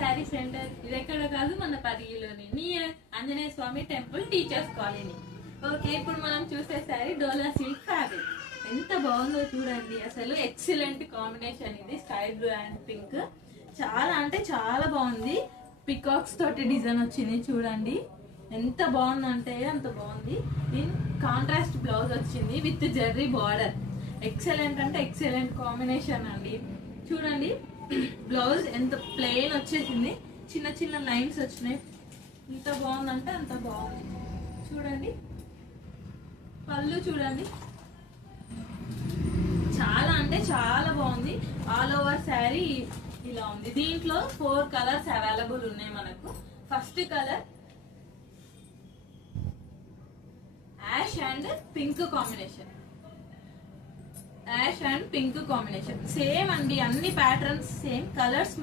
Sari centre. ఇది ఎక్కడ కాదు, మన పరిగిలోని నియర్ ఆంజనేయ స్వామి టెంపుల్, టీచర్స్ కాలనీ. ఓకే, ఇప్పుడు మనం చూసే శారీ డోలా సిల్క్ ఫ్యాబ్రిక్. ఎంత బాగుందో చూడండి, అసలు ఎక్సలెంట్ కాంబినేషన్. ఇది స్కై బ్లూ అండ్ పింక్, చాలా అంటే చాలా బాగుంది. పికాక్స్ తోటి డిజైన్ వచ్చింది చూడండి, ఎంత బాగుందంటే అంత బాగుంది. దీని కాంట్రాస్ట్ బ్లౌజ్ వచ్చింది విత్ జెర్రీ బార్డర్. ఎక్సలెంట్ అంటే ఎక్సలెంట్ కాంబినేషన్ అండి. చూడండి బ్లౌజ్ ఎంత ప్లెయిన్ వచ్చేసింది, చిన్న చిన్న లైన్స్ వచ్చినాయి. ఎంత బాగుందంటే అంత బాగుంది. చూడండి పళ్ళు చూడండి, చాలా అంటే చాలా బాగుంది. ఆల్ ఓవర్ శారీ ఇలా ఉంది. దీంట్లో 4 కలర్స్ అవైలబుల్ ఉన్నాయి మనకు. First colour ash and pink combination. Ash and pink combination same అండి, అన్ని ప్యాటర్న్స్ సేమ్, కలర్స్